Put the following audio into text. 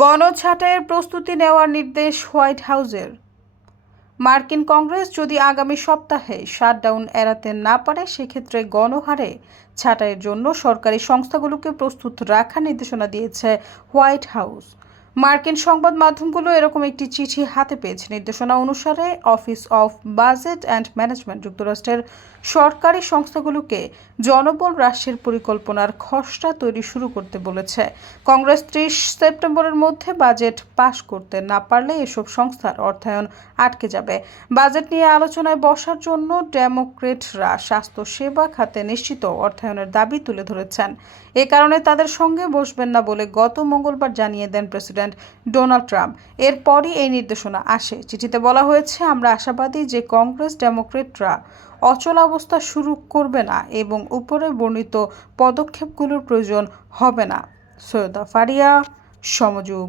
গণছাঁটাইয়ের প্রস্তুতি নেওয়ার নির্দেশ হোয়াইট হাউজের মার্কিন কংগ্রেস যদি আগামী সপ্তাহে শাটডাউন এড়াতে না পারে, সেক্ষেত্রে গণহারে ছাঁটাইয়ের জন্য সরকারি সংস্থাগুলোকে প্রস্তুত রাখার নির্দেশনা দিয়েছে হোয়াইট হাউস। মার্কিন সংবাদ মাধ্যমগুলো এরকম একটি চিঠি হাতে পেয়েছে। নির্দেশনা অনুসারে office of budget and management যুক্তরাষ্ট্রের সরকারি সংস্থাগুলোকে জনবল হ্রাসের পরিকল্পনার খসড়া তৈরি শুরু করতে বলেছে। কংগ্রেস ত্রিশ সেপ্টেম্বরের মধ্যে বাজেট পাশ করতে না পারলে এসব সংস্থার অর্থায়ন আটকে যাবে। বাজেট নিয়ে আলোচনায় বসার জন্য ডেমোক্রেটরা স্বাস্থ্য সেবা খাতে নিশ্চিত অর্থায়নের দাবি তুলে ধরেছেন। এ কারণে তাদের সঙ্গে বসবেন না বলে গত মঙ্গলবার জানিয়ে দেন প্রেসিডেন্ট ডোনাল্ড ট্রাম্প। এরপরই এই নির্দেশনা আসে। চিঠিতে বলা হয়েছে, আমরা আশাবাদী যে কংগ্রেস ডেমোক্রেটরা অচলাবস্থা শুরু করবে না এবং উপরে বর্ণিত পদক্ষেপগুলোর প্রয়োজন হবে না। সৈয়দা ফারিয়া, সমযোগ।